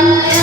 का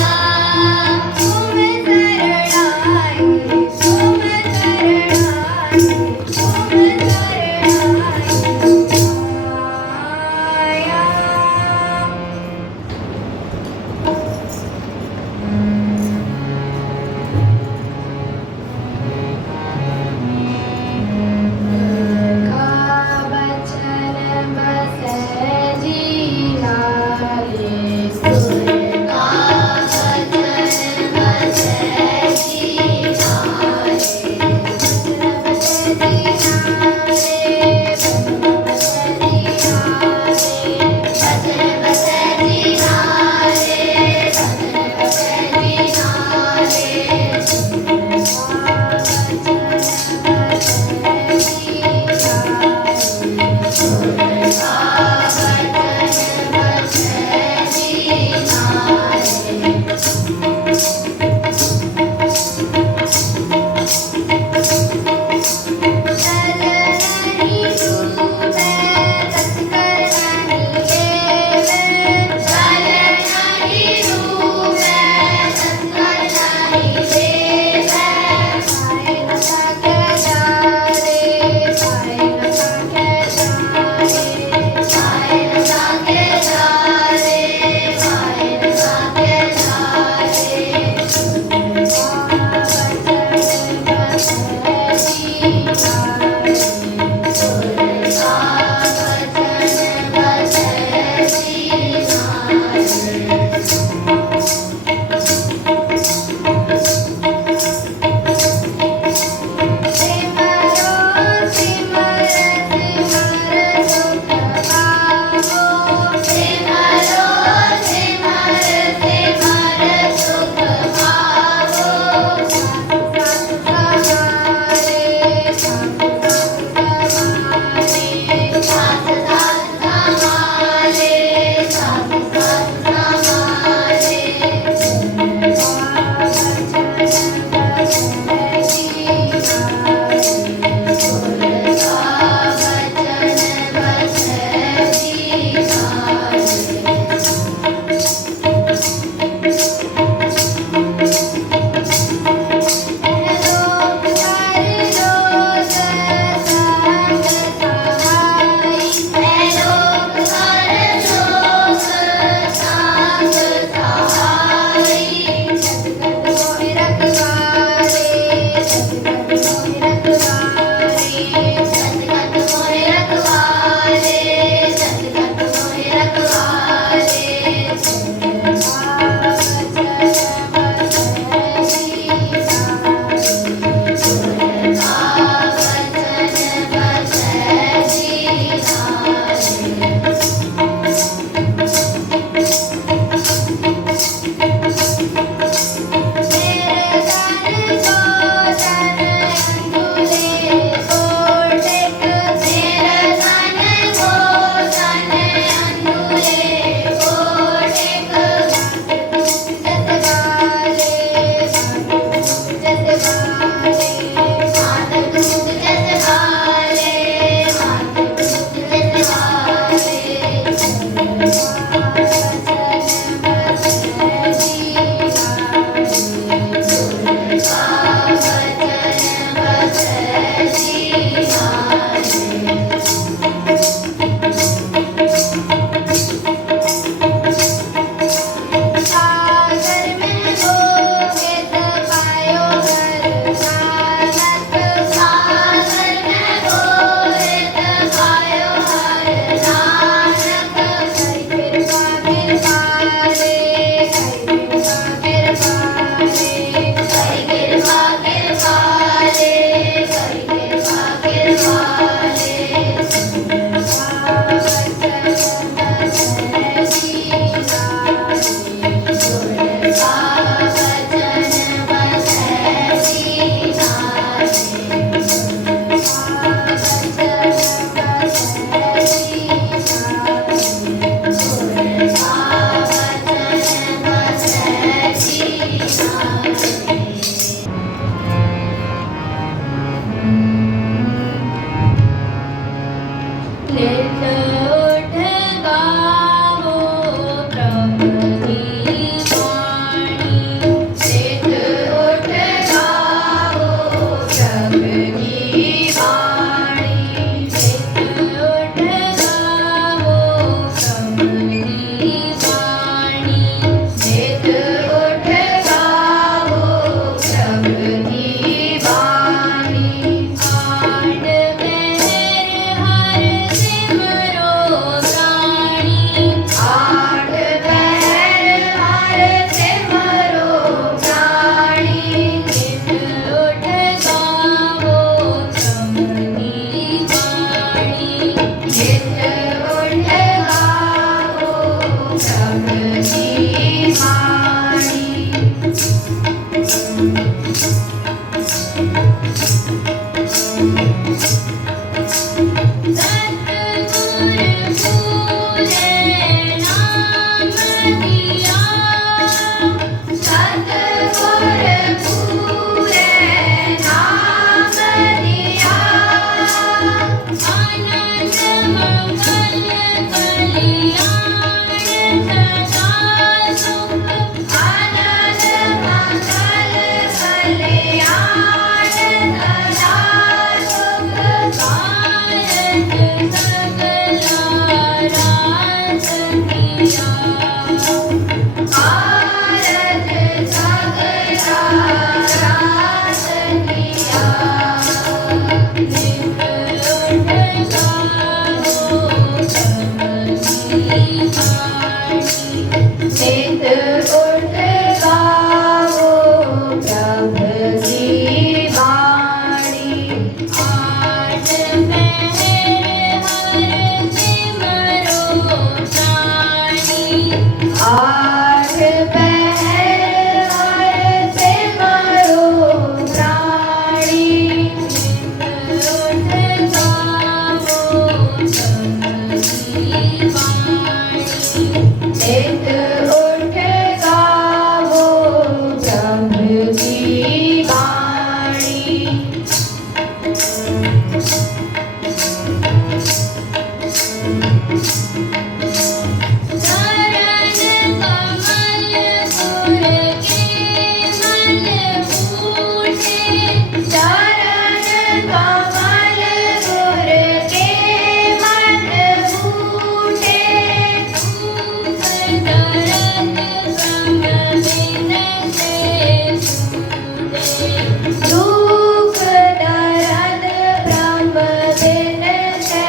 दुख दर्द ब्रह्म दिन से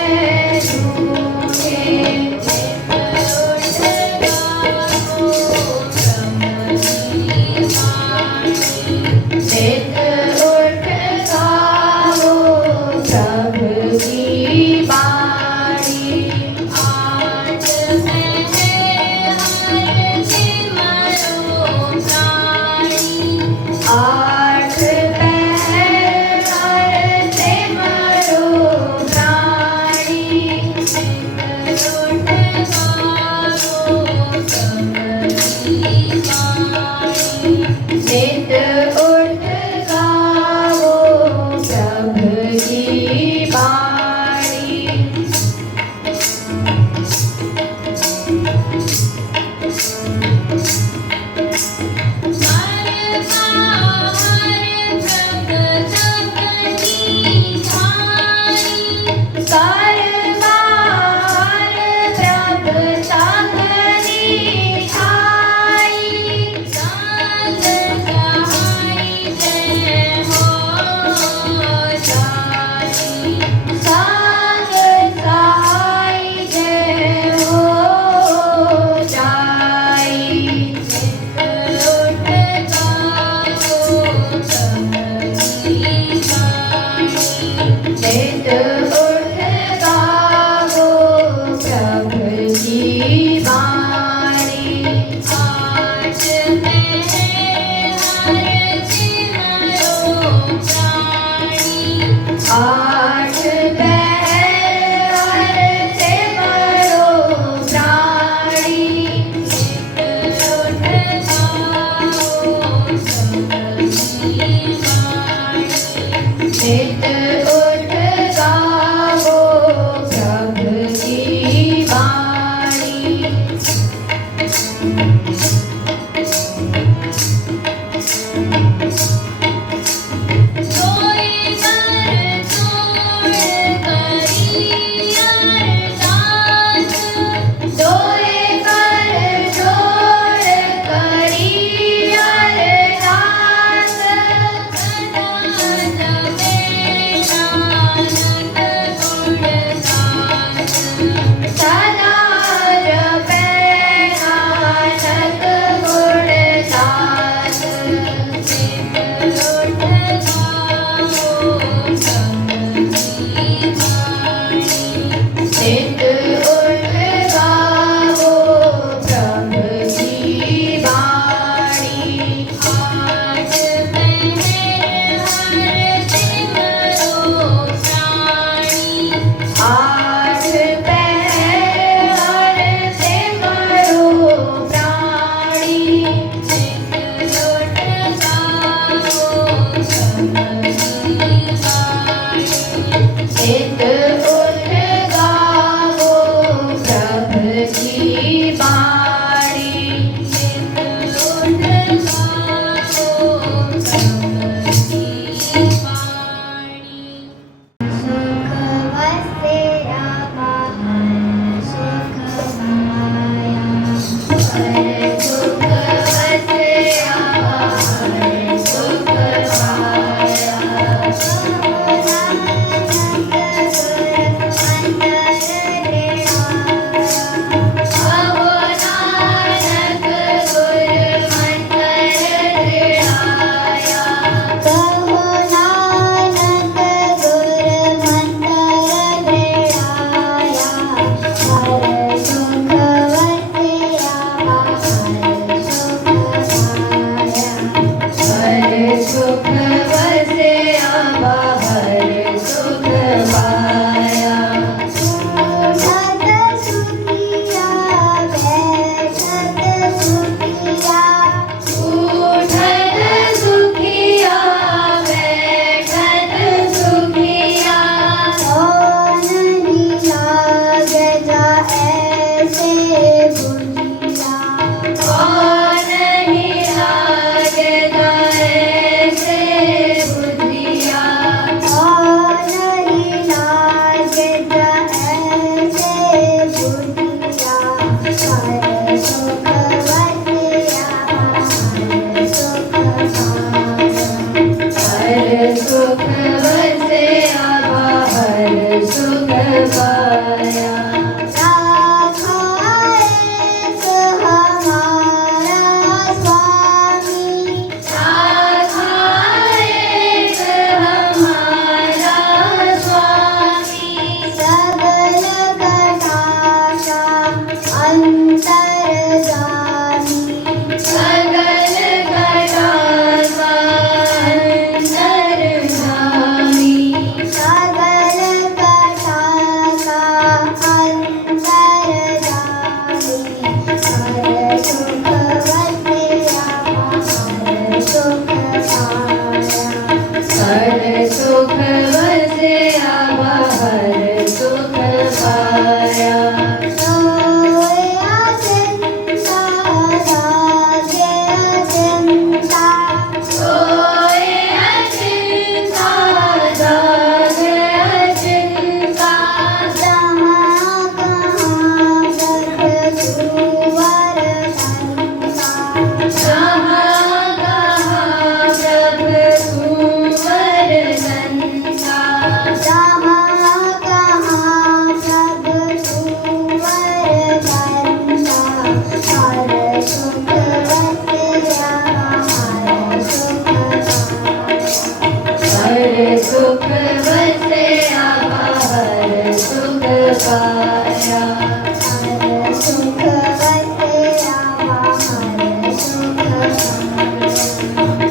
झूठे चित उठ गाओ ब्रह्म की वाणी चित उठ गाओ प्रभु की वाणी आठ में है हर सिमरो प्राणी आठ में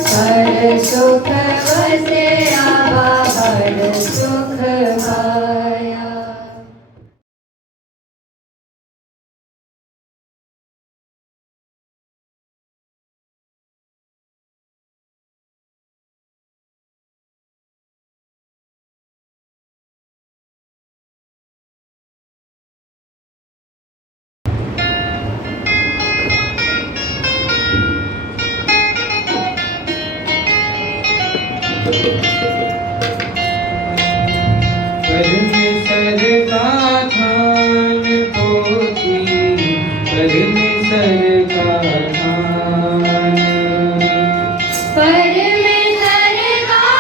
हर सुख वसे आवा हर सुख पाया। परमेश्वर का ध्यान पोथी, परमेश्वर का ध्यान, परमेश्वर का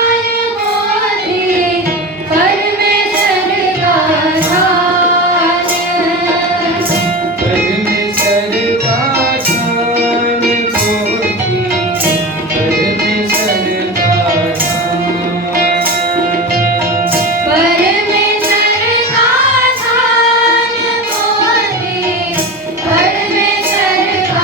ध्यान पोथी, परमेश्वर का ध्यान। परमेश्वर का ध्यान पोथी, परमेश्वर का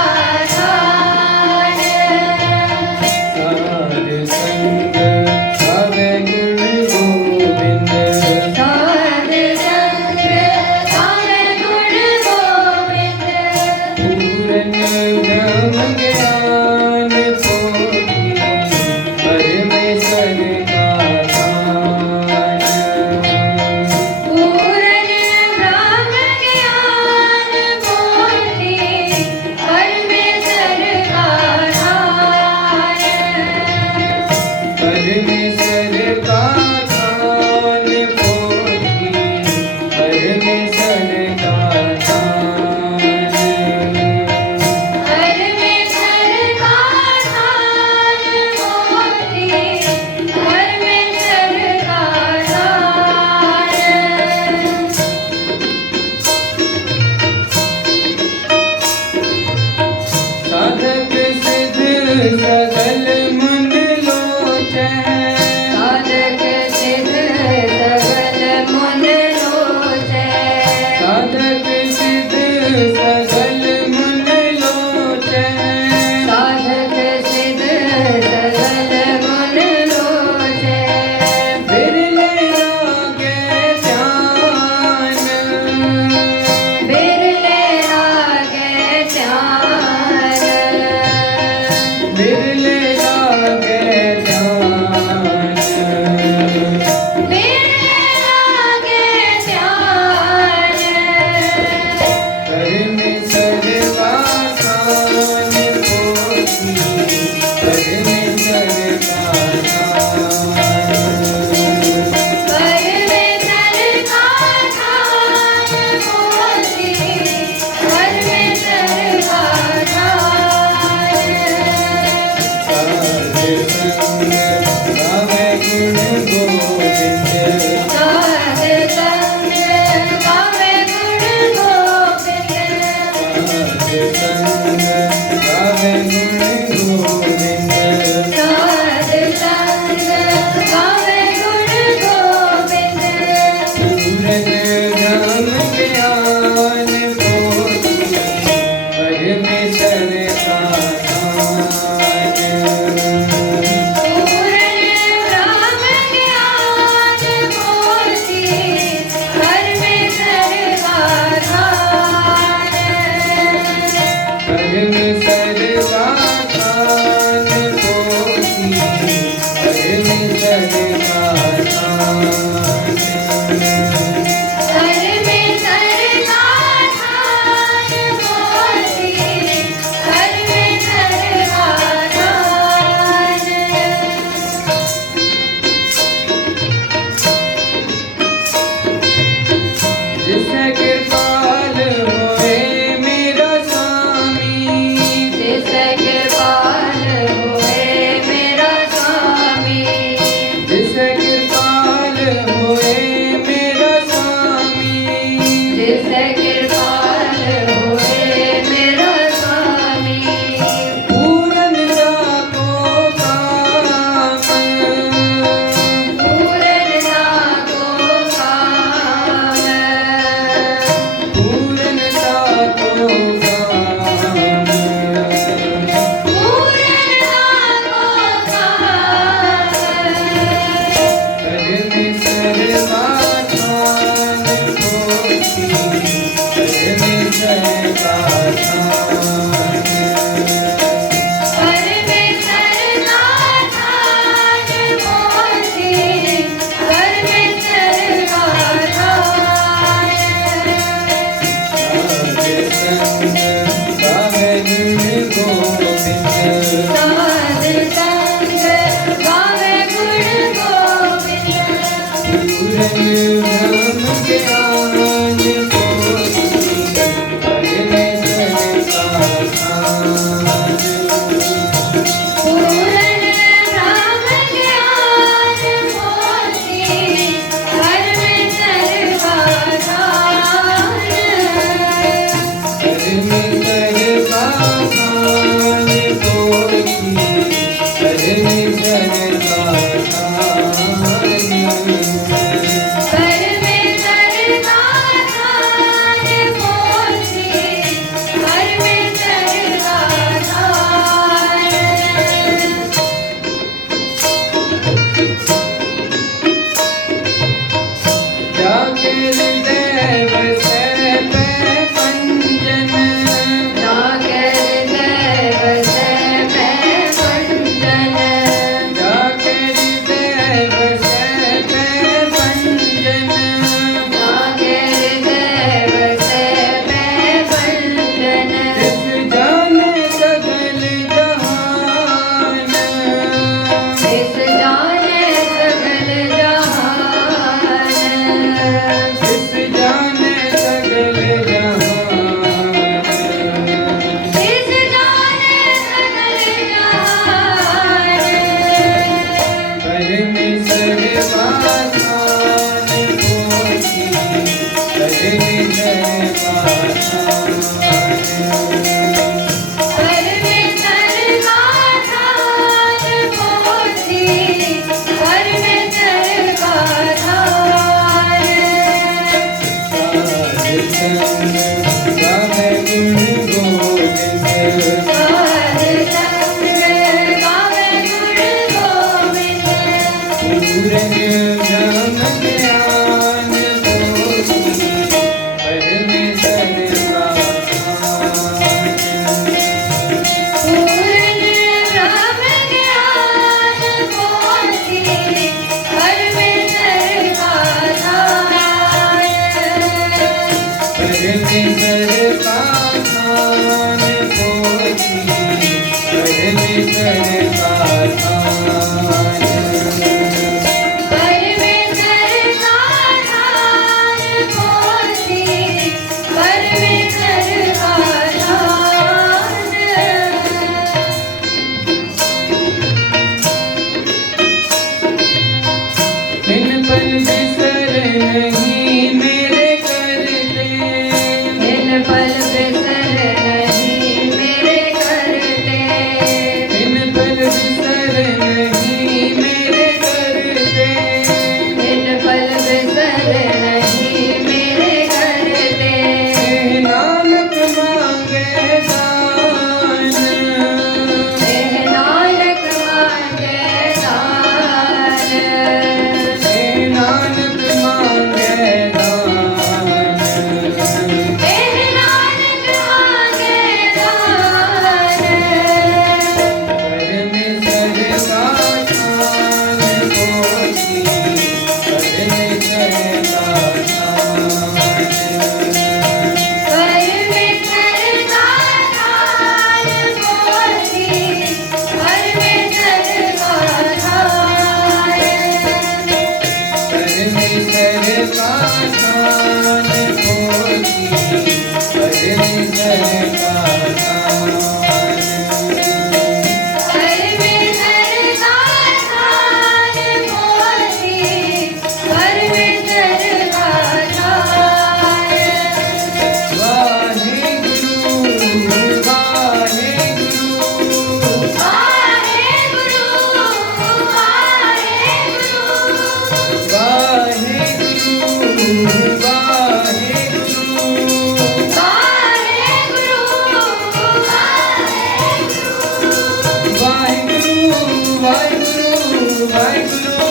ਵਾਹਿਗੁਰੂ ਵਾਹਿਗੁਰੂ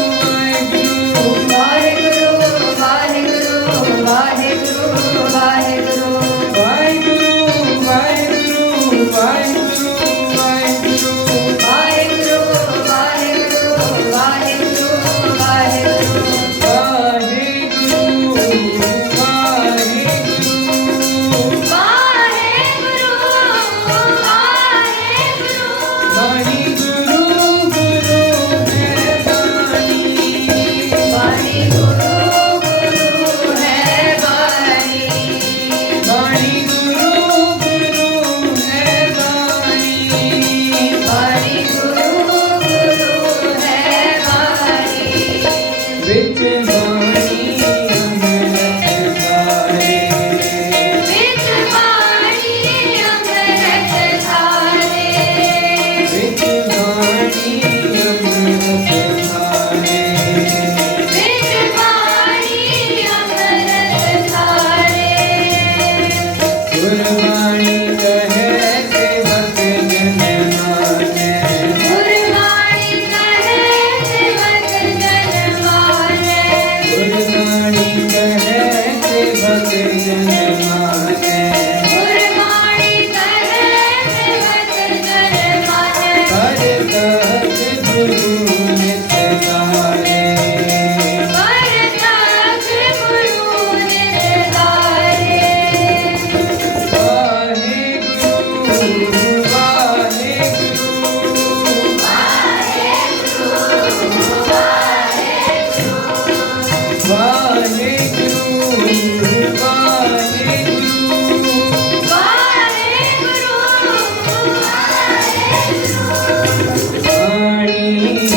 ਵਾਹਿਗੁਰੂ ਵਾਹਿਗੁਰੂ ਵਾਹਿਗੁਰੂ ਵਾਹਿਗੁਰੂ ਵਾਹਿਗੁਰੂ ਵਾਹਿਗੁਰੂ ਵਾਹਿਗੁਰੂ ਵਾਹਿਗੁਰੂ ਵਾਹਿਗੁਰੂ ਵਾਹਿਗੁਰੂ ਵਾਹਿਗੁਰੂ ਵਾਹਿਗੁਰੂ ਵਾਹਿਗੁਰੂ ਵਿੱਚ ਬਾਣੀ ਅੰਮ੍ਰਿਤ ਸਾਰੇ ਵਿੱਚ ਬਾਣੀ ਅੰਮ੍ਰਿਤ ਧਾਰੇ ਵਿੱਚ ਬਾਣੀ ਅੰਮ੍ਰਿਤ ਸਾਰੇ ਵਿੱਚ ਬਾਣੀ ਅੰਮ੍ਰਿਤ ਧਾਰੇ ਗੁਰਬਾਣੀ ਕਹੈ ਸੇਵਕ ਜਨ ਮਾਨੈ ਗੁਰਬਾਣੀ ਕਹੈ ਸੇਵਕ ਜਨ ਮਾਨੈ ਗੁਰਬਾਣੀ ਕਹੈ ਸੇਵਕ ਜਨ ਮਾਨੈ ਗੁਰਬਾਣੀ ਕਹੈ ਸੇਵਕ ਜਨ ਮਾਨੈ ਹਰਿ ਤਖਤ ਗੁਰੂ ਨਿਤ ਗਾਏ ਵਰਤਖ ਗੁਰੂ ਨਿਤ ਧਾਰੇ ਵਾਹਿਗੁਰੂ ਵਾਹਿਗੁਰੂ ਵਾਹਿਗੁਰੂ ਵਾਹਿਗੁਰੂ ਵਾਹਿਗੁਰੂ ਬਾਣੀ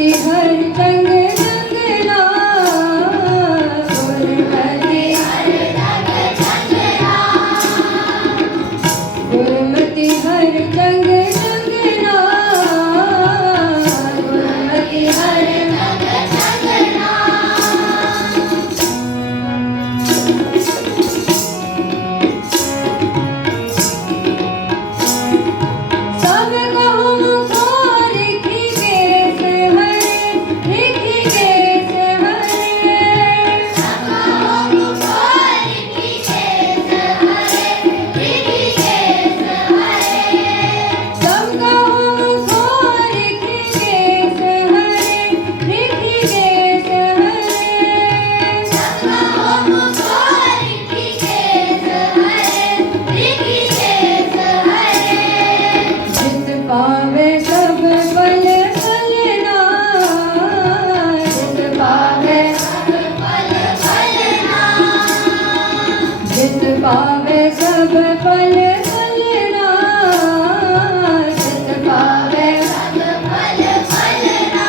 गुरमति हर जंग जंगना गुरमति हर जंग जंगना गुरमति हर जंग जंगना गुरमति हर जंग जंगना सब कहूँ को लिखी केस हरे लिखी केस हरे सब कहूँ को लिखी केस हरे लिखी केस हरे सब कहूँ को लिखी केस हरे लिखी केस हरे सब कहूँ को लिखी केस हरे लिखी केस हरे जित पावे सब फल फलना जित पावे सब फल फलना जित पावे सब फल फलना जित पावे सब फल फलना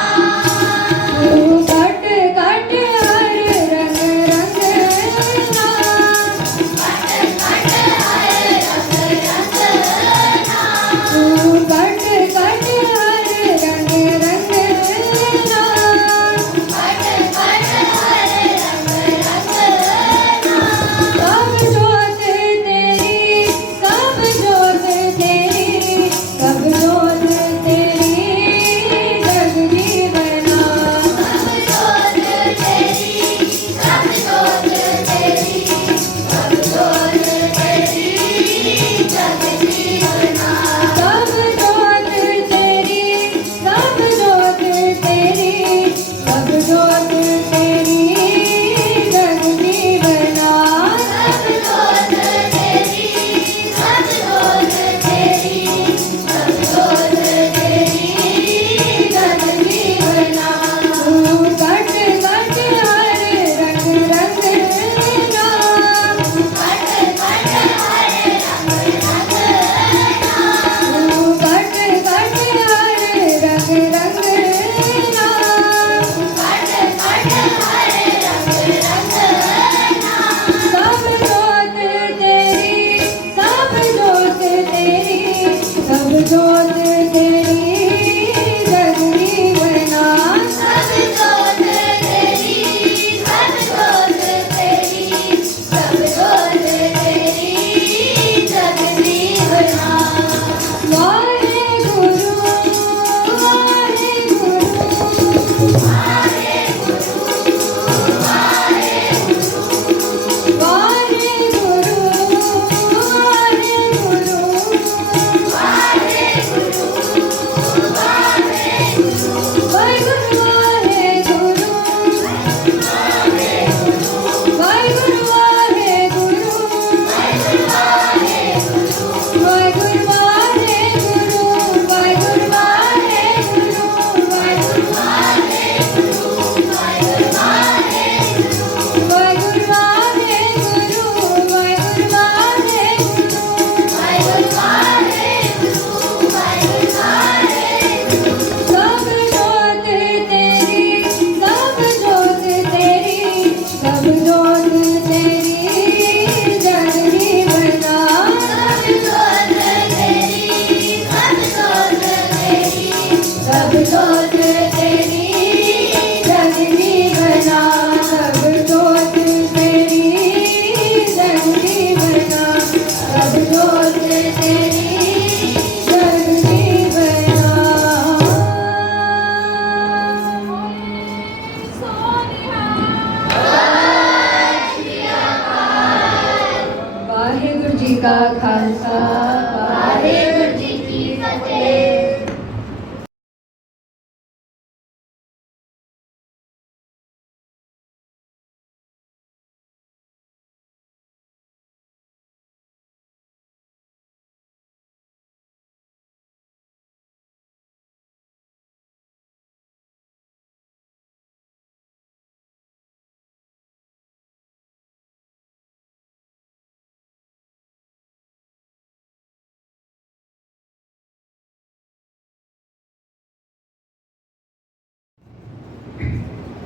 तू कट कट हर रंग रंगना कट कट हर रंग रंगना तू कट कट हर रंग रंगना कट कट हर रंग रंगना सब जोत तेरी सब जोत तेरी सब जोत तेरी जग जीवना सब जोत तेरी सब जोत तेरी सब जोत तेरी जग जीवना सब जोत तेरी सब जोत तेरी सब जोत तेरी जग जीवना सब जोत तेरी सब जोत तेरी सब जोत तेरी जग जीवना तू कट कट हर रंग रंगना कट कट हर रंग रंगना तू कट कट हर रंग रंगना कट कट हर रंग रंगना सब जोत तेरी सब जोत तेरी सब जोत तेरी जग जीवना सब जोत तेरी सब जोत तेरी सब जोत तेरी जग जीवना वाहे गुरु वाहे गुरु वाहे गुरु वाहे गुरु वाहे गुरु वाहे गुरु वाहे गुरु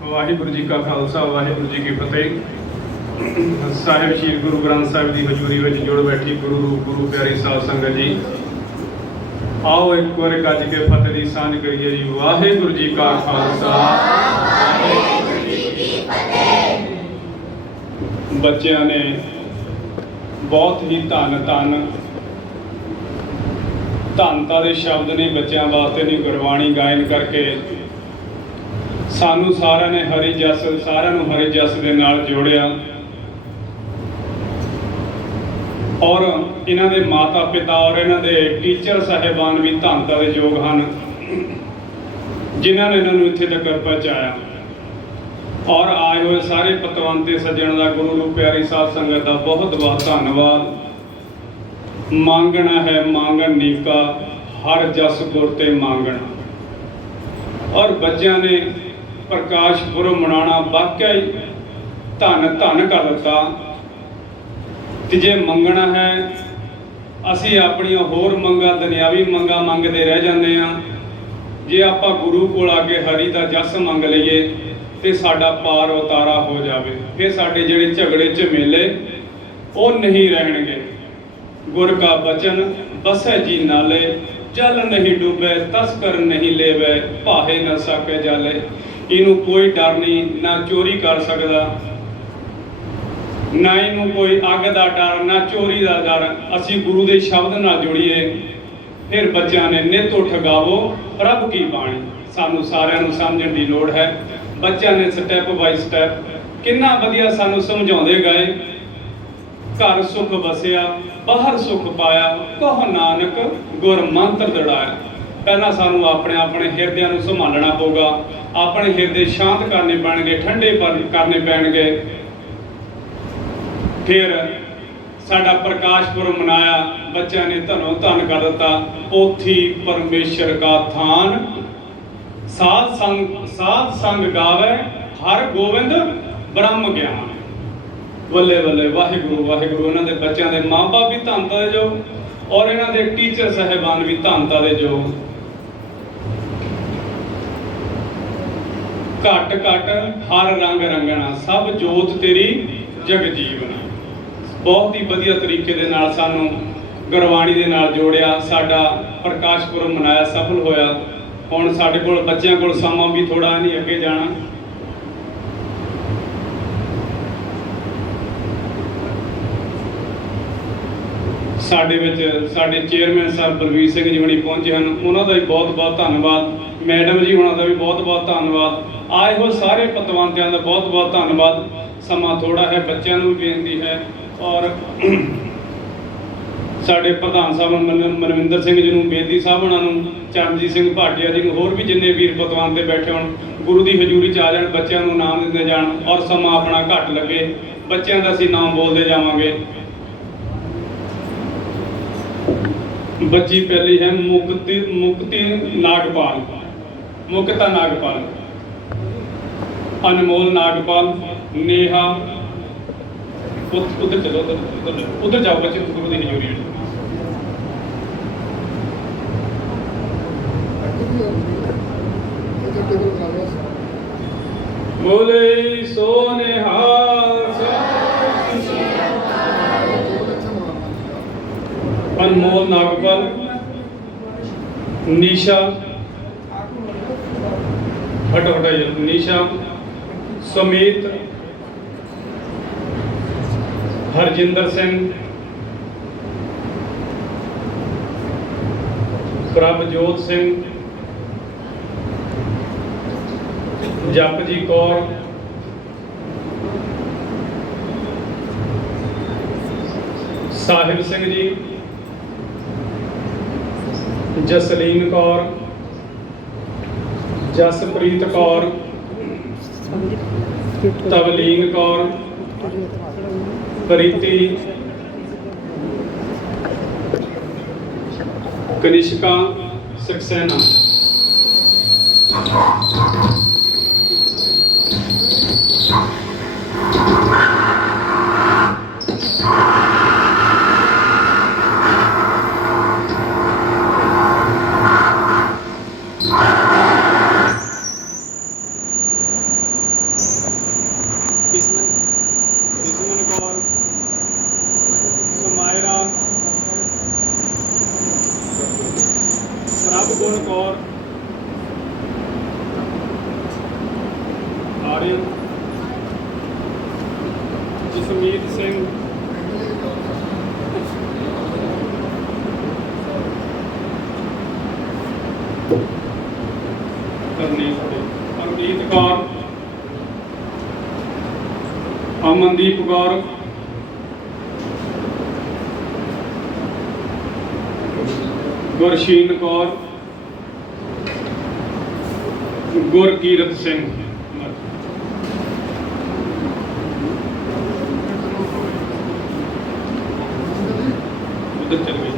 ਵਾਹਿਗੁਰੂ ਜੀ ਕਾ ਖਾਲਸਾ ਵਾਹਿਗੁਰੂ ਜੀ ਕੀ ਫਤਿਹ। ਸਾਹਿਬ ਸ਼੍ਰੀ ਗੁਰੂ ਗ੍ਰੰਥ ਸਾਹਿਬ ਦੀ ਹਜ਼ੂਰੀ ਵਿੱਚ ਜੁੜ ਬੈਠੀ ਗੁਰੂ ਰੂਪ ਗੁਰੂ ਪਿਆਰੀ ਸਾਧ ਸੰਗਤ ਜੀ, ਆਓ ਇੱਕ ਵਾਰ ਗੱਜ ਕੇ ਫਤਿਹ ਦੀ ਸਾਂਝ ਕਰੀਏ ਜੀ। ਵਾਹਿਗੁਰੂ ਜੀ ਕਾ ਖਾਲਸਾ ਵਾਹਿਗੁਰੂ ਜੀ ਕੀ ਫਤਿਹ। ਬੱਚਿਆਂ ਨੇ ਬਹੁਤ ਹੀ ਧੰਨਤਾ ਦੇ ਸ਼ਬਦ ਨੇ ਬੱਚਿਆਂ ਵਾਸਤੇ ਨਹੀਂ ਗੁਰਬਾਣੀ ਗਾਇਨ ਕਰਕੇ ਸਾਨੂੰ ਸਾਰਿਆਂ ਨੂੰ ਹਰੀ ਜਸ ਦੇ ਨਾਲ ਜੋੜਿਆ। ਔਰ ਇਹਨਾਂ ਦੇ ਮਾਤਾ ਪਿਤਾ ਔਰ ਇਹਨਾਂ ਦੇ ਟੀਚਰ ਸਾਹਿਬਾਨ ਵੀ ਧੰਨਤਾ ਦੇ ਯੋਗ ਹਨ, ਜਿਨ੍ਹਾਂ ਨੇ ਇਹਨਾਂ ਨੂੰ ਇੱਥੇ ਤੱਕ ਪਹੁੰਚਾਇਆ। ਔਰ ਆਏ ਹੋਏ ਸਾਰੇ ਪਤਵੰਤੇ ਸੱਜਣ ਦਾ, ਗੁਰੂ ਨੂੰ ਪਿਆਰੀ ਸਾਧ ਸੰਗਤ ਦਾ ਬਹੁਤ ਬਹੁਤ ਧੰਨਵਾਦ। ਮੰਗਣਾ ਹੈ ਮੰਗਣ ਨੀਕਾ, ਹਰ ਜਸ ਗੁਰ ਤੇ ਮੰਗਣਾ। ਔਰ ਬੱਚਿਆਂ ਨੇ ਪ੍ਰਕਾਸ਼ ਪੁਰਬ ਮਨਾਉਣਾ ਵਾਕਿਆ ਹੀ ਧੰਨ ਕਰ ਦਿੱਤਾ। ਤੇ ਜੇ ਮੰਗਣਾ ਹੈ, ਅਸੀਂ ਆਪਣੀਆਂ ਹੋਰ ਮੰਗਾਂ, ਦੁਨਿਆਵੀ ਮੰਗਾਂ ਮੰਗਦੇ ਰਹਿ ਜਾਂਦੇ ਹਾਂ। ਜੇ ਆਪਾਂ ਗੁਰੂ ਕੋਲ ਆ ਕੇ ਹਰੀ ਦਾ ਜਸ ਮੰਗ ਲਈਏ ਤੇ ਸਾਡਾ ਪਾਰ ਉਤਾਰਾ ਹੋ ਜਾਵੇ, ਫਿਰ ਸਾਡੇ ਜਿਹੜੇ ਝਗੜੇ ਝਮੇਲੇ ਉਹ ਨਹੀਂ ਰਹਿਣਗੇ। ਗੁਰ ਕਾ ਬਚਨ ਬਸੈ ਜੀ ਨਾਲੇ, ਜਲ ਨਹੀਂ ਡੁੱਬੇ ਤਸਕਰ ਨਹੀਂ ਲੇਵੇ, ਭਾਹੇ ਨਾ ਸਕੇ ਜਾਲੇ। ਇਹਨੂੰ ਕੋਈ ਡਰ ਨਹੀਂ, ਨਾ ਚੋਰੀ ਕਰ ਸਕਦਾ, ਨਾ ਇਹਨੂੰ ਕੋਈ ਅੱਗ ਦਾ ਡਰ, ਨਾ ਚੋਰੀ ਦਾ ਡਰ। ਅਸੀਂ ਗੁਰੂ ਦੇ ਸ਼ਬਦ ਨਾਲ ਜੁੜੀਏ, ਫਿਰ ਬੱਚਿਆਂ ਨੇ ਨਿਤ ਉੱਠ ਗਾਵੋ ਪ੍ਰਭ ਕੀ ਬਾਣੀ। ਸਾਨੂੰ ਸਾਰਿਆਂ ਨੂੰ ਸਮਝਣ ਦੀ ਲੋੜ ਹੈ। ਬੱਚਿਆਂ ਨੇ ਸਟੈਪ ਬਾਈ ਸਟੈਪ ਕਿੰਨਾ ਵਧੀਆ ਸਾਨੂੰ ਸਮਝਾਉਂਦੇ ਗਏ। ਘਰ ਸੁਖ ਵਸਿਆ ਬਾਹਰ ਸੁਖ ਪਾਇਆ, ਕਹੋ ਨਾਨਕ ਗੁਰ ਮੰਤਰ ਦੜਾਇਆ। ਪਹਿਲਾਂ ਸਾਨੂੰ ਆਪਣੇ ਹਿਰਦਿਆਂ ਨੂੰ ਸੰਭਾਲਣਾ ਪਊਗਾ, ਆਪਣੇ ਹਿਰਦੇ ਸ਼ਾਂਤ ਕਰਨੇ ਪੈਣਗੇ, ਠੰਡੇ ਕਰਨੇ ਪੈਣਗੇ। ਫਿਰ ਸਾਡਾ ਪ੍ਰਕਾਸ਼ ਪੁਰਬ ਮਨਾਇਆ, ਬੱਚਿਆਂ ਨੇ ਧਨੋਂ ਧੰਨ ਕਰ ਦਿੱਤਾ। ਪੋਥੀ ਪਰਮੇਸ਼ਰ ਕਾ ਥਾਨ, ਸਾਧ ਸੰਗ ਗਾਵੇ ਹਰ ਗੋਬਿੰਦ ਬ੍ਰਹਮ ਗਿਆਨ। ਬੱਲੇ ਬੱਲੇ ਵਾਹਿਗੁਰੂ ਵਾਹਿਗੁਰੂ। ਇਹਨਾਂ ਦੇ ਬੱਚਿਆਂ ਦੇ ਮਾਂ-ਬਾਪ ਵੀ ਧੰਨਤਾ ਦੇ ਯੋਗ, ਔਰ ਇਹਨਾਂ ਦੇ ਟੀਚਰ ਸਾਹਿਬਾਨ ਵੀ ਧੰਨਤਾ ਦੇ ਯੋਗ। ਘਟ ਘਟ ਹਰ ਰੰਗ ਰੰਗਣਾ, ਸਭ ਜੋਤ ਤੇਰੀ ਜਗ ਜੀਵਨਾ। ਬਹੁਤ ਹੀ ਵਧੀਆ ਤਰੀਕੇ ਦੇ ਨਾਲ ਸਾਨੂੰ ਗੁਰਬਾਣੀ ਦੇ ਨਾਲ ਜੋੜਿਆ। ਸਾਡਾ ਪ੍ਰਕਾਸ਼ ਪੁਰਬ ਮਨਾਇਆ, ਸਫਲ ਹੋਇਆ। ਹੁਣ ਸਾਡੇ ਕੋਲ ਬੱਚਿਆਂ ਕੋਲ ਸਮਾਂ ਵੀ ਥੋੜਾ ਨਹੀਂ ਅੱਗੇ ਜਾਣਾ। ਸਾਡੇ ਵਿੱਚ ਸਾਡੇ ਚੇਅਰਮੈਨ ਸਾਹਿਬ ਬਲਵੀਰ ਸਿੰਘ ਜੀ ਹੁਣੀ ਪਹੁੰਚੇ ਹਨ, ਉਹਨਾਂ ਦਾ ਵੀ ਬਹੁਤ ਬਹੁਤ ਧੰਨਵਾਦ। ਮੈਡਮ ਜੀ ਉਹਨਾਂ ਦਾ ਵੀ ਬਹੁਤ ਬਹੁਤ ਧੰਨਵਾਦ। ਆਏ ਹੋਏ ਸਾਰੇ ਪਤਵੰਤਿਆਂ ਦਾ ਬਹੁਤ ਬਹੁਤ ਧੰਨਵਾਦ। ਸਮਾਂ ਥੋੜਾ ਹੈ, ਬੱਚਿਆਂ ਨੂੰ ਵੀ ਬੇਨਤੀ ਹੈ। ਔਰ ਸਾਡੇ ਪ੍ਰਧਾਨ ਸਾਹਿਬ ਮਨਵਿੰਦਰ ਸਿੰਘ ਜੀ ਨੂੰ, ਬੇਦੀ ਸਾਹਿਬ ਉਹਨਾਂ ਨੂੰ, ਚਰਨਜੀਤ ਸਿੰਘ ਭਾਟੀਆ ਜੀ ਨੂੰ, ਹੋਰ ਵੀ ਜਿੰਨੇ ਵੀਰ ਪਤਵੰਤੇ ਬੈਠੇ ਹੋਣ, ਗੁਰੂ ਦੀ ਹਜ਼ੂਰੀ 'ਚ ਆ ਜਾਣ, ਬੱਚਿਆਂ ਨੂੰ ਨਾਮ ਦਿੰਦੇ ਜਾਣ। ਔਰ ਸਮਾਂ ਆਪਣਾ ਘੱਟ ਲੱਗੇ, ਬੱਚਿਆਂ ਦਾ ਅਸੀਂ ਨਾਮ ਬੋਲਦੇ ਜਾਵਾਂਗੇ। ਬੱਚੀ ਪਹਿਲੀ ਹੈ ਮੁਕਤੀ ਨਾਗਪਾਲ, ਮੁਕਤਾ ਨਾਗਪਾਲ, ਅਨਮੋਲ ਨਾਗਪਾਲ, ਨੇਹਾ। ਉਧਰ ਚਲੋ, ਉਧਰ ਜਾਓ ਬੱਚੇ, ਗੁਰੂ ਦੀ ਹਜ਼ੂਰੀ। ਬੋਲੇ ਸੋ ਨਿਹਾਲ ਅਨਮੋਲ ਨਾਗਪਾਲ, ਨੀਸ਼ਾ ਹਟਾਈ, ਨੀਸ਼ਾ ਸਮੀਤ, ਹਰਜਿੰਦਰ ਸਿੰਘ, ਪ੍ਰਭਜੋਤ ਸਿੰਘ, ਜਪਜੀ ਕੌਰ, ਸਾਹਿਬ ਸਿੰਘ ਜੀ, ਜਸਲੀਨ ਕੌਰ, ਜਸਪ੍ਰੀਤ ਕੌਰ, ਤਵਲੀਨ ਕੌਰ, ਪ੍ਰੀਤੀ, ਕਨਿਸ਼ਕਾ ਸਕਸੈਨਾ। कौर, आर्यन, जसमीत सिंह, अमरीत कौर, अमनदीप कौर, गुरशीन कौर, गुरकीरत सिंह। उधर चल गई।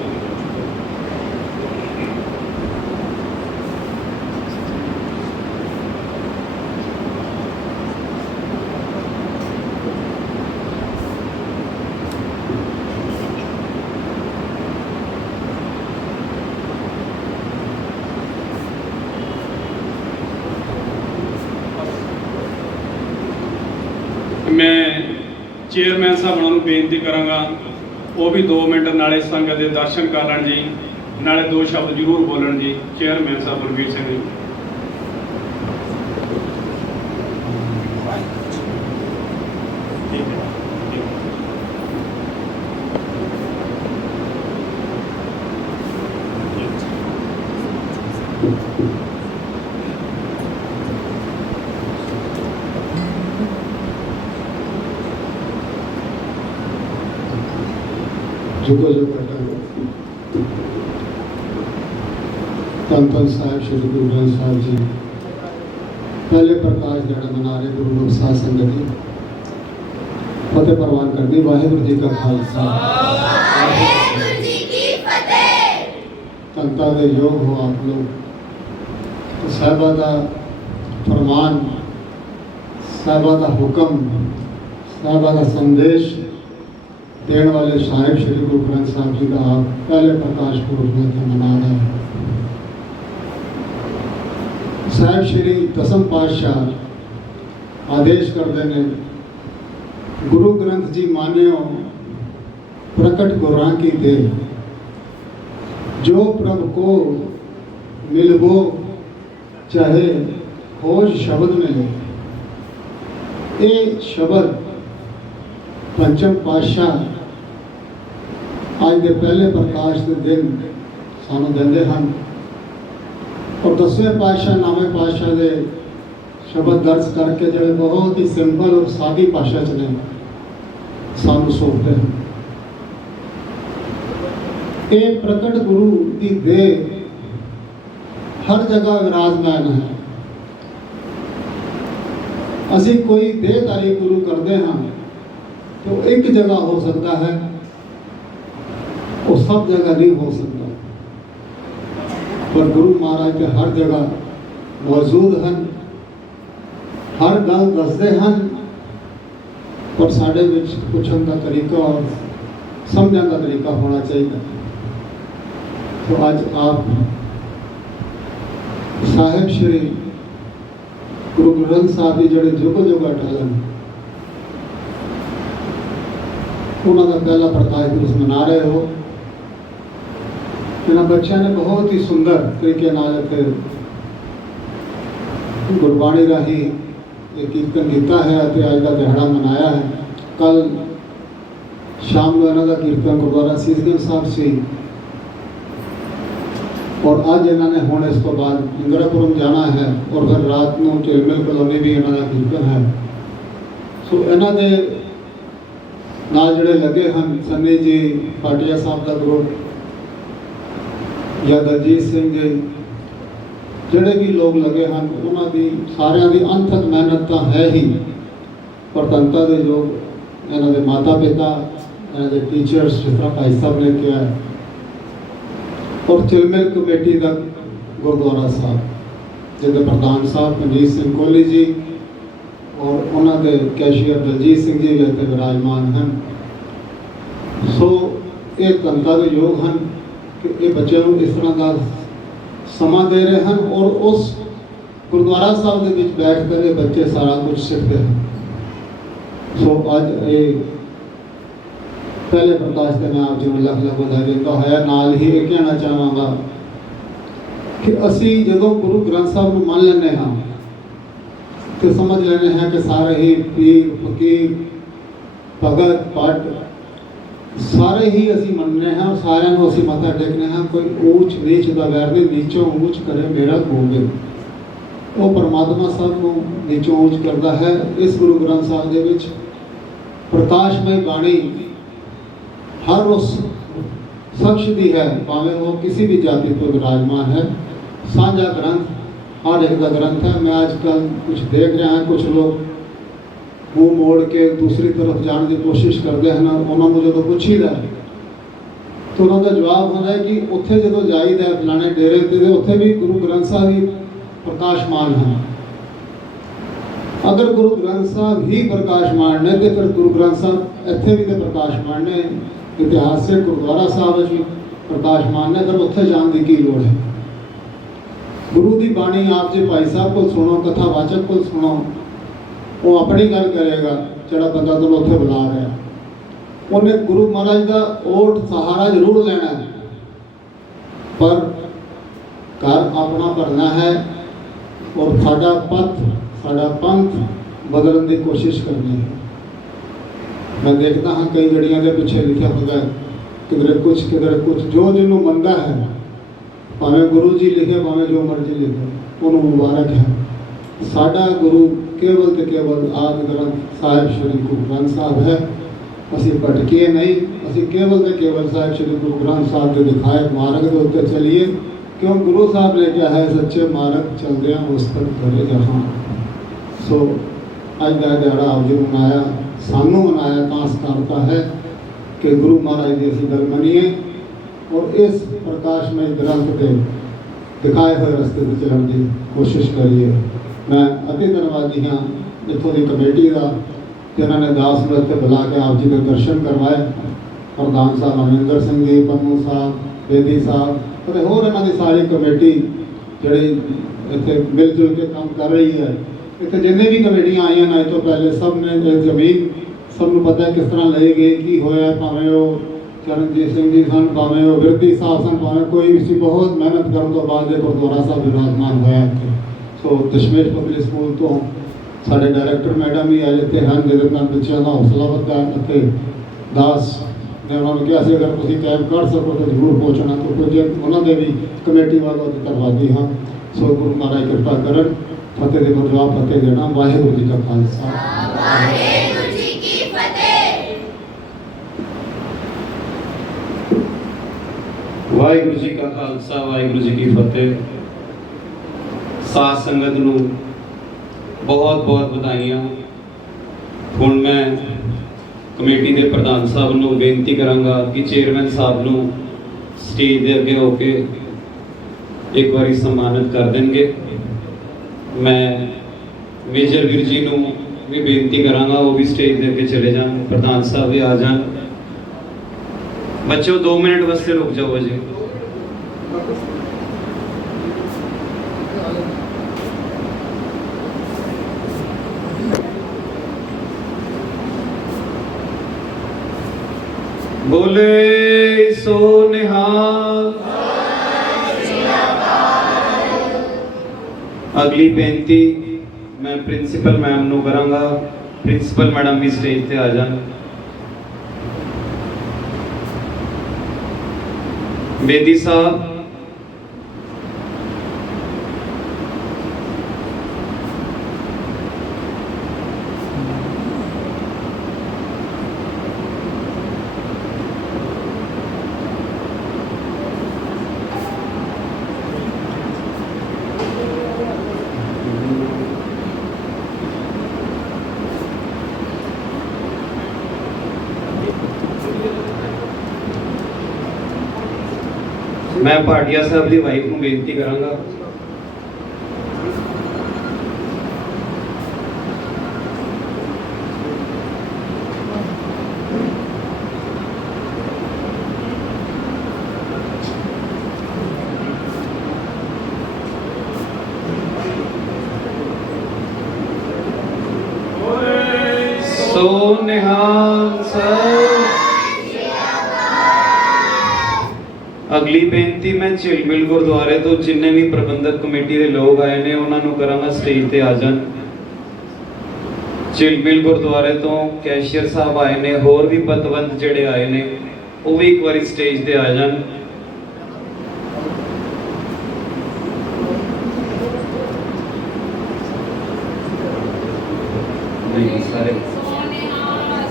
मैं चेयरमैन साहब ਨੂੰ ਬੇਨਤੀ ਕਰਾਂਗਾ ਉਹ ਵੀ 2 ਮਿੰਟ ਨਾਲੇ ਸੰਗਤ ਦੇ ਦਰਸ਼ਨ ਕਰ ਲੈਣ ਜੀ, ਨਾਲੇ 2 ਸ਼ਬਦ ਜ਼ਰੂਰ ਬੋਲਣ ਜੀ। ਚੇਅਰਮੈਨ ਸਾਹਿਬ ਬਲਵੀਰ ਸਿੰਘ ਜੀ। जुगो जो धन धन साहब श्री गुरु ग्रंथ साहब जी पहले प्रकाश जड़ा मना रहे गुरु लोक साध संगत जी फतेह प्रवान करनी। वाहिगुरु जी का खालसा, वाहिगुरु जी की फतेह। तनता दे योग हो आप लोग तो साहिबा का फरमान, साहिबा का हुक्म, साहिबा का संदेश देने वाले साहिब श्री गुरु ग्रंथ साहब जी का आप पहले प्रकाश पुरुष में मना रहे हैं। साहिब श्री दसम पातशाह आदेश करते हैं गुरु ग्रंथ जी मान्यो प्रकट गुरां की दे, जो प्रभु को मिलबो चाहे खोज शब्द मिले। ये शब्द पंचम पातशाह आज के पहले प्रकाश के दिन सानू देंदे हैं और 10वें पातशाह नामे पातशाह के शब्द दर्ज करके जो बहुत ही सिंपल और सादी भाषा च ने सानू सौंपते हैं। ये प्रकट गुरु की देह हर जगह विराजमान है। असी कोई देहधारी गुरु करते हैं तो एक जगह हो सकता है, वो सब जगह नहीं हो सकता, पर गुरु महाराज के हर जगह मौजूद हैं, हर गल दसते हैं, पर साढ़े विच पुछण का तरीका और समझण का तरीका होना चाहिए। तो आज आप साहिब श्री गुरु ग्रंथ साहब जी जोड़े जुगो जुगा टलन उन्होंने पहला प्रकाश दिवस मना रहे हो। इन्होंने बच्चों ने बहुत ही सुंदर तरीके गुरबाणी राही ये कीर्तन किया है, अज का दिहाड़ा मनाया है। कल शाम को इन्हों का कीर्तन गुरुद्वारा सीसगंज साहब से और अज इन्होंने हुण इस तो बाद इंदिरापुरम जाना है और फिर रात को टेलमिल कॉलोनी भी इन्हों का कीर्तन है। सो इन्हों के नाल जिहड़े लगे हैं सन्नी जी फाटिया साहब का ग्रुप या दलजीत सिंह जी जिहड़े भी लोग लगे हैं उन्होंने सारियां दी अनथक मेहनत तो है ही, पर तनता के योग इन्हों के माता पिता इन्हों के टीचर्स जिस तरह भाई साहब ने किया है और चिलमिल कमेटी का गुरुद्वारा साहब जिसके प्रधान साहब मनजीत सिंह कोहली जी और उन्होंने कैशियर दलजीत सिंह जी भी इतने विराजमान हैं। सो ये तनता के योग हैं कि ये बच्चों को इस तरह का समा दे रहे हैं और उस गुरुद्वारा साहब के बीच बैठ कर ये बच्चे सारा कुछ सीखते हैं। सो अज ये पहले प्रकाश के मैं आप जी लख लख बधाई देता है। नाल ही ये कहना चाहवागा ਕਿ ਅਸੀਂ ਜਦੋਂ ਗੁਰੂ ਗ੍ਰੰਥ ਸਾਹਿਬ ਨੂੰ ਮੰਨ ਲੈਂਦੇ ਹਾਂ ਤੇ ਸਮਝ ਲੈਂਦੇ ਹਾਂ ਕਿ ਸਾਰੇ ਹੀ ਪੀਰ ਫਕੀਰ ਭਗਤ ਭੱਟ ਸਾਰੇ ਹੀ ਅਸੀਂ ਮੰਨਦੇ ਹਾਂ, ਸਾਰਿਆਂ ਨੂੰ ਅਸੀਂ ਮੱਥਾ ਟੇਕਦੇ ਹਾਂ। ਕੋਈ ਊਚ ਨੀਚ ਦਾ ਵੈਰ ਨਹੀਂ, ਨੀਚੋਂ ਊਚ ਕਰੇ ਮੇਰਾ ਗੋਬਿੰਦ। ਉਹ ਪਰਮਾਤਮਾ ਸਭ ਨੂੰ ਨੀਚੋਂ ਊਚ ਕਰਦਾ ਹੈ। ਇਸ ਗੁਰੂ ਗ੍ਰੰਥ ਸਾਹਿਬ ਦੇ ਵਿੱਚ ਪ੍ਰਕਾਸ਼ਮਈ ਬਾਣੀ ਹਰ ਉਸ ਸ਼ਖਸ ਦੀ ਹੈ, ਭਾਵੇਂ ਉਹ ਕਿਸੇ ਵੀ ਜਾਤੀ ਤੋਂ ਵਿਰਾਜਮਾਨ ਹੈ। ਸਾਂਝਾ ਗ੍ਰੰਥ ਹਰ ਇੱਕ ਦਾ ਗ੍ਰੰਥ ਹੈ। ਮੈਂ ਅੱਜ ਕੱਲ੍ਹ ਕੁਝ ਦੇਖ ਰਿਹਾ ਹਾਂ, ਕੁਝ ਲੋਕ ਮੂੰਹ ਮੋੜ ਕੇ ਦੂਸਰੀ ਤਰਫ ਜਾਣ ਦੀ ਕੋਸ਼ਿਸ਼ ਕਰਦੇ ਹਨ। ਉਹਨਾਂ ਨੂੰ ਜਦੋਂ ਪੁੱਛੀਦਾ ਤਾਂ ਉਹਨਾਂ ਦਾ ਜਵਾਬ ਹੁੰਦਾ ਹੈ ਕਿ ਉੱਥੇ ਜਦੋਂ ਜਾਈਦਾ ਫਲਾਣੇ ਡੇਰੇ ਤੇ ਉੱਥੇ ਵੀ ਗੁਰੂ ਗ੍ਰੰਥ ਸਾਹਿਬ ਹੀ ਪ੍ਰਕਾਸ਼ਮਾਨ ਹਨ। ਅਗਰ ਗੁਰੂ ਗ੍ਰੰਥ ਸਾਹਿਬ ਹੀ ਪ੍ਰਕਾਸ਼ਮਾਨ ਨੇ ਤੇ ਫਿਰ ਗੁਰੂ ਗ੍ਰੰਥ ਸਾਹਿਬ ਇੱਥੇ ਵੀ ਤੇ ਪ੍ਰਕਾਸ਼ਮਾਨ ਨੇ, ਇਤਿਹਾਸਿਕ ਗੁਰਦੁਆਰਾ ਸਾਹਿਬ ਵਿੱਚ ਵੀ ਪ੍ਰਕਾਸ਼ਮਾਨ ਨੇ, ਫਿਰ ਉੱਥੇ ਜਾਣ ਦੀ ਕੀ ਲੋੜ ਹੈ। ਗੁਰੂ ਦੀ ਬਾਣੀ ਆਪ ਜੇ ਭਾਈ ਸਾਹਿਬ ਕੋਲ ਸੁਣੋ, ਕਥਾਵਾਚਕ ਕੋਲ ਸੁਣੋ, ਉਹ ਆਪਣੀ ਗੱਲ ਕਰੇਗਾ। ਜਿਹੜਾ ਬੰਦਾ ਤੁਹਾਨੂੰ ਉੱਥੇ ਬੁਲਾ ਰਿਹਾ, ਉਹਨੇ ਗੁਰੂ ਮਹਾਰਾਜ ਦਾ ਓਟ ਸਹਾਰਾ ਜ਼ਰੂਰ ਲੈਣਾ ਹੈ, ਪਰ ਘਰ ਆਪਣਾ ਭਰਨਾ ਹੈ ਔਰ ਸਾਡਾ ਪਥ ਸਾਡਾ ਪੰਥ ਬਦਲਣ ਦੀ ਕੋਸ਼ਿਸ਼ ਕਰਨੀ ਹੈ। ਮੈਂ ਦੇਖਦਾ ਹਾਂ ਕਈ ਗੜੀਆਂ ਦੇ ਪਿੱਛੇ ਲਿਖਿਆ ਹੁੰਦਾ ਕਿਧਰੇ ਕੁਛ ਜੋ ਜਿਹਨੂੰ ਮੰਨਦਾ ਹੈ, ਭਾਵੇਂ ਗੁਰੂ ਜੀ ਲਿਖੇ ਭਾਵੇਂ ਜੋ ਮਰਜ਼ੀ ਲਿਖੇ, ਉਹਨੂੰ ਮੁਬਾਰਕ ਹੈ। ਸਾਡਾ ਗੁਰੂ ਕੇਵਲ ਤੇ ਕੇਵਲ ਆਦਿ ਗ੍ਰੰਥ ਸਾਹਿਬ ਸ਼੍ਰੀ ਗੁਰੂ ਗ੍ਰੰਥ ਸਾਹਿਬ ਹੈ। ਅਸੀਂ ਭਟਕੀਏ ਨਹੀਂ, ਅਸੀਂ ਕੇਵਲ ਤੇ ਕੇਵਲ ਸਾਹਿਬ ਸ਼੍ਰੀ ਗੁਰੂ ਗ੍ਰੰਥ ਸਾਹਿਬ ਦੇ ਦਿਖਾਏ ਮਾਰਗ ਦੇ ਉੱਤੇ ਚੱਲੀਏ, ਕਿਉਂ ਗੁਰੂ ਸਾਹਿਬ ਲੈ ਕੇ ਆਏ ਸੱਚੇ ਮਾਰਗ, ਚਲਦਿਆਂ ਉਸ ਤੱਕ ਕਰੇ ਜਹਾਂ। ਸੋ ਅੱਜ ਦਾ ਦਿਹਾੜਾ ਆਪ ਜੀ ਨੂੰ ਮਨਾਇਆ, ਸਾਨੂੰ ਮਨਾਇਆ ਤਾਂ ਸਕਾਰਤਾ ਹੈ ਕਿ ਗੁਰੂ ਮਹਾਰਾਜ ਦੀ ਅਸੀਂ ਗੱਲ ਮੰਨੀਏ ਔਰ ਇਸ ਪ੍ਰਕਾਸ਼ਮਈ ਗ੍ਰੰਥ ਦੇ ਦਿਖਾਏ ਹੋਏ ਰਸਤੇ ਤੇ ਚੱਲਣ ਦੀ ਕੋਸ਼ਿਸ਼ ਕਰੀਏ। ਮੈਂ ਅਤੀ ਧੰਨਵਾਦੀ ਹਾਂ ਇੱਥੋਂ ਦੀ ਕਮੇਟੀ ਦਾ, ਜਿਨ੍ਹਾਂ ਨੇ ਦਾਸ ਮਿਲਤ ਤੇ ਬੁਲਾ ਕੇ ਆਪ ਜੀ ਦੇ ਦਰਸ਼ਨ ਕਰਵਾਏ। ਪ੍ਰਧਾਨ ਸਾਹਿਬ ਅਮਰਿੰਦਰ ਸਿੰਘ ਜੀ, ਪੰਨੂ ਸਾਹਿਬ, ਬੇਦੀ ਸਾਹਿਬ ਅਤੇ ਹੋਰ ਇਹਨਾਂ ਦੀ ਸਾਰੀ ਕਮੇਟੀ ਜਿਹੜੀ ਇੱਥੇ ਮਿਲ ਜੁਲ ਕੇ ਕੰਮ ਕਰ ਰਹੀ ਹੈ। ਇੱਥੇ ਜਿੰਨੇ ਵੀ ਕਮੇਟੀਆਂ ਆਈਆਂ ਨੇ ਤੋਂ ਪਹਿਲੇ ਸਭ ਨੇ ਜ਼ਮੀਨ ਸਭ ਨੂੰ ਪਤਾ ਕਿਸ ਤਰ੍ਹਾਂ ਲਈ ਗਈ, ਕੀ ਹੋਇਆ, ਭਾਵੇਂ ਉਹ ਚਰਨਜੀਤ ਸਿੰਘ ਜੀ ਸਨ, ਭਾਵੇਂ ਉਹ ਵਿਰਦੀ ਸਾਹਿਬ ਸਨ, ਭਾਵੇਂ ਕੋਈ ਵੀ ਸੀ, ਬਹੁਤ ਮਿਹਨਤ ਕਰਨ ਤੋਂ ਬਾਅਦ ਇਹ ਗੁਰਦੁਆਰਾ ਸਾਹਿਬ ਵਿਰਾਜਮਾਨ ਹੋਇਆ ਇੱਥੇ। ਸੋ ਦਸ਼ਮੇਸ਼ ਪਬਲਿਕ ਸਕੂਲ ਤੋਂ ਸਾਡੇ ਡਾਇਰੈਕਟਰ ਮੈਡਮ ਵੀ ਅੱਜ ਇੱਥੇ ਹਨ, ਜਿਹਦੇ ਨਾਲ ਬੱਚਿਆਂ ਦਾ ਹੌਸਲਾ ਵੱਧਦਾ ਹੈ। ਅਤੇ ਦਾਸ ਨੇ ਉਹਨਾਂ ਨੂੰ ਕਿਹਾ ਸੀ ਅਗਰ ਤੁਸੀਂ ਟਾਈਮ ਕੱਢ ਸਕੋ ਤਾਂ ਜ਼ਰੂਰ ਪਹੁੰਚਣਾ, ਤਾਂ ਕੁਝ ਉਹਨਾਂ ਦੇ ਵੀ ਕਮੇਟੀ ਵੱਲੋਂ ਧੰਨਵਾਦੀ ਹਾਂ। ਸੋ ਗੁਰੂ ਮਹਾਰਾਜ ਕਿਰਪਾ ਕਰਨ, ਫਤਿਹ ਦੇ ਬਦਲਾਅ ਫਤਿਹ ਦੇਣਾ। ਵਾਹਿਗੁਰੂ ਜੀ ਕਾ ਖਾਲਸਾ, ਵਾਹਿਗੁਰੂ ਜੀ ਕੀ ਫਤਿਹ। ਵਾਹਿਗੁਰੂ ਜੀ ਕਾ ਖਾਲਸਾ, ਵਾਹਿਗੁਰੂ ਜੀ ਕੀ ਫਤਿਹ। ਸਾਧ ਸੰਗਤ ਨੂੰ ਬਹੁਤ ਬਹੁਤ ਵਧਾਈਆਂ। ਹੁਣ ਮੈਂ ਕਮੇਟੀ ਦੇ ਪ੍ਰਧਾਨ ਸਾਹਿਬ ਨੂੰ ਬੇਨਤੀ ਕਰਾਂਗਾ ਕਿ ਚੇਅਰਮੈਨ ਸਾਹਿਬ ਨੂੰ ਸਟੇਜ ਦੇ ਅੱਗੇ ਹੋ ਕੇ ਇੱਕ ਵਾਰੀ ਸਨਮਾਨਿਤ ਕਰ ਦੇਣਗੇ। ਮੈਂ ਮੇਜਰ ਵੀਰ ਜੀ ਨੂੰ ਵੀ ਬੇਨਤੀ ਕਰਾਂਗਾ ਉਹ ਵੀ ਸਟੇਜ ਦੇ ਅੱਗੇ ਚਲੇ ਜਾਣ, ਪ੍ਰਧਾਨ ਸਾਹਿਬ ਵੀ ਆ ਜਾਣ। ਬੱਚਿਓ 2 ਮਿੰਟ ਵਾਸਤੇ ਰੁਕ ਜਾਓ ਜੀ। बोले सो निहाल। अगली बेनती मैं प्रिंसीपल मैम नू करांगा। प्रिंसीपल मैडम भी स्टेज पे आ जान। बेदी साहब, मैं भाटिया साहब की वाइफ को बेनती करांगा। सो निहाल सर। ਅਗਲੀ ਬੇਨਤੀ ਮੈਂ ਝਿਲਮਿਲ ਗੁਰਦੁਆਰੇ ਤੋਂ ਜਿੰਨੇ ਵੀ ਪ੍ਰਬੰਧਕ ਕਮੇਟੀ ਦੇ ਲੋਕ ਆਏ ਨੇ ਉਹਨਾਂ ਨੂੰ ਕਰਾਂਗਾ ਸਟੇਜ ਤੇ ਆ ਜਾਣ। ਝਿਲਮਿਲ ਗੁਰਦੁਆਰੇ ਤੋਂ ਕੈਸ਼ੀਅਰ ਸਾਹਿਬ ਆਏ ਨੇ, ਹੋਰ ਵੀ ਪਤਵੰਤ ਜਿਹੜੇ ਆਏ ਨੇ ਉਹ ਵੀ ਇੱਕ ਵਾਰੀ ਸਟੇਜ ਤੇ ਆ ਜਾਣ। ਨਹੀਂ ਸਾਰੇ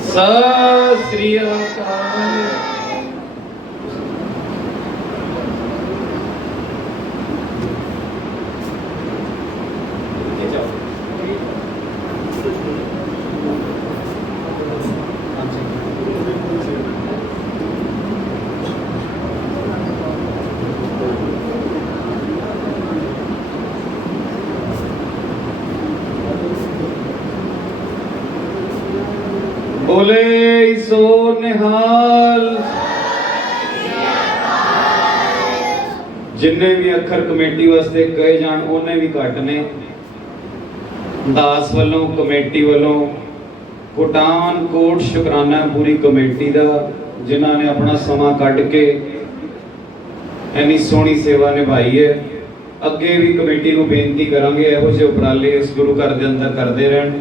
ਸਤਿ ਸ੍ਰੀ ਅਕਾਲ। बोले सो निहाल। जिन्ने भी अखर कमेटी वास्ते कहे जान उन्हें भी घट ने। दास वालों कमेटी वालों कोटान कोट शुकराना पूरी कमेटी का जिन्हों ने अपना समा कट के इन्नी सोहनी सेवा निभाई है। अगे भी कमेटी को बेनती करांगे इहो जिहे उपराले इस गुरु घर के अंदर करते रहन।